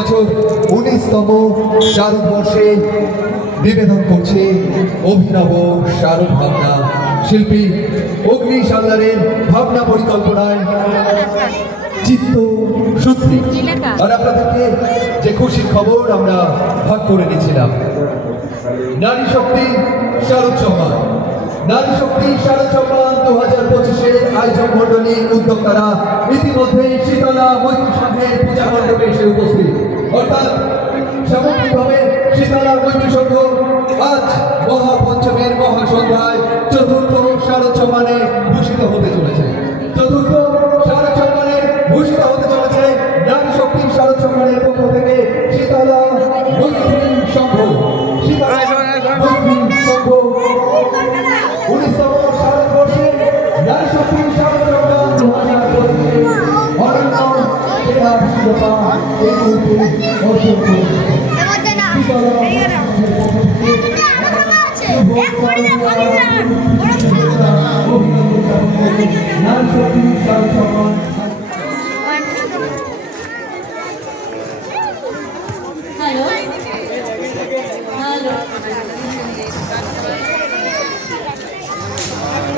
এবছর 19তম শারদ বর্ষে নিবেদন করছে অভিনব শারদ ভাবনা শিল্পী অগ্নি সাল্লারের ভাবনা পরিকল্পনায় চিত্ত সূত্রী। আর আপনাদেরকে যে খুশির খবর আমরা ভাগ করে নিয়েছিলাম, নারী শক্তি শারদ সম্মান। নারী শক্তি শারদ সম্মান 2025-এর আয়োজক মন্ডলী উদ্যোক্তারা ইতিমধ্যে শীতলা মৈত্রী সংঘের পূজা মণ্ডপে এসে উপস্থিত। অর্থাৎ সামগ্রিকভাবে শীতলা মৈত্রী সংঘ আজ মহাপঞ্চমীর মহাসন্ধ্যায় চতুর্থ শারদ সম্মানে ভূষিত হতে চলেছে। চতুর্থ শারদ সম্মানে ভূষিত হতে চলেছে নারী শক্তি শারদ সম্মানের পক্ষ থেকে শীতলা মৈত্রী সংঘ। শীতলা মৈত্রী সংঘ 19তম শারদ বর্ষে নারী শক্তি শারদ সম্মান 2025 অনন্য সেরা বিশ্বতা এই মুহূর্তে অর্জন করেছে।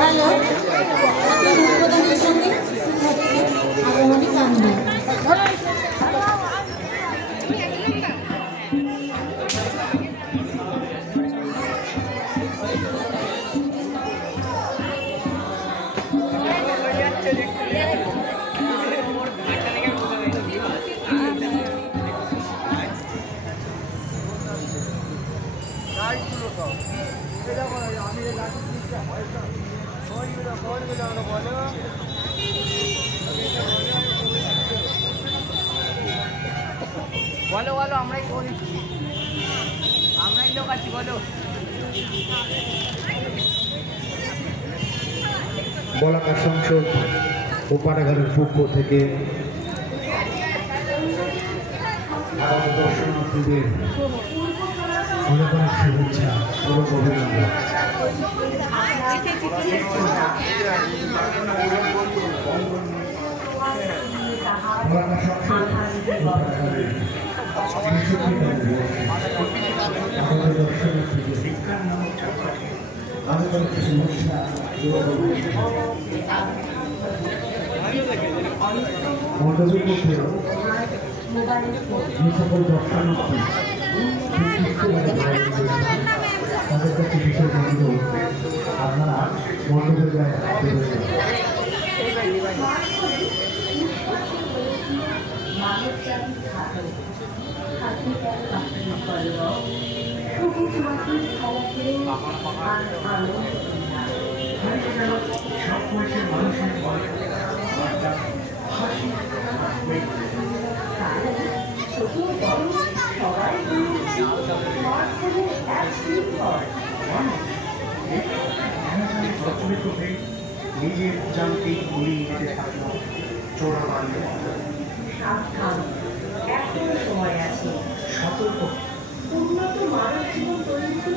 হ্যালো, উদ্বোধনের সঙ্গে আগমনী কান্না। বলো বলো, আমরাই লোক আছি, বলো। বলাকা সংসদ ও পাঠাগারের পক্ষ থেকে দর্শনার্থীদের অনেক অনেক শুভেচ্ছা এবং অভিনন্দন। বলাকা সংসদ আমাদের দর্শনার্থীদের শিক্ষার নামক আমাদের সমস্যা মন্ডপের মধ্যে যে সকল দর্শনার্থী তাদের কাছে বিশেষ অনুরোধ, আপনারা মন্ডপের গায়ে নিজের জানতেই গুলিয়ে দিতে থাকলো চোরা বান্ধে। সাবধান, এখনো সময় আছে। সতর্ক, উন্নত মানব জীবন তৈরিতে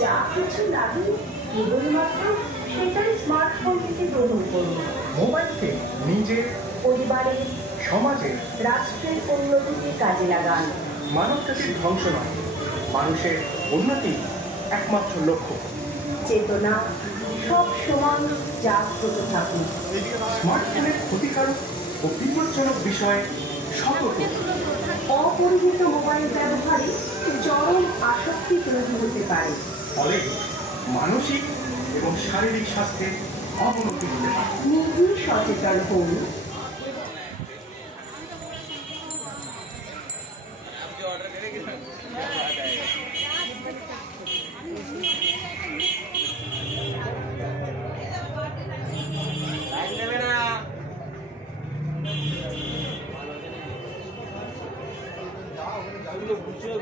যা কিছু লাগে কেবলমাত্র সেটাই স্মার্টফোন থেকে গ্রহণ করুন। মোবাইলকে নিজের, পরিবারের, সমাজের, রাষ্ট্রের উন্নতিতে কাজে লাগান। মানব জাতির ধ্বংস নয়, মানুষের উন্নতি একমাত্র লক্ষ্য। চেতনা সব সময় জাগ্রত থাকুন। স্মার্টফোনের ক্ষতিকারক ও বিপজ্জনক বিষয়ে সতর্ক। অপরিমিত মোবাইল ব্যবহারে চরম আসক্তি তৈরি হতে পারে, ফলে মানসিক এবং শারীরিক স্বাস্থ্যের অবনতি হতে পারে। নিজেই সচেতন হন। গুছো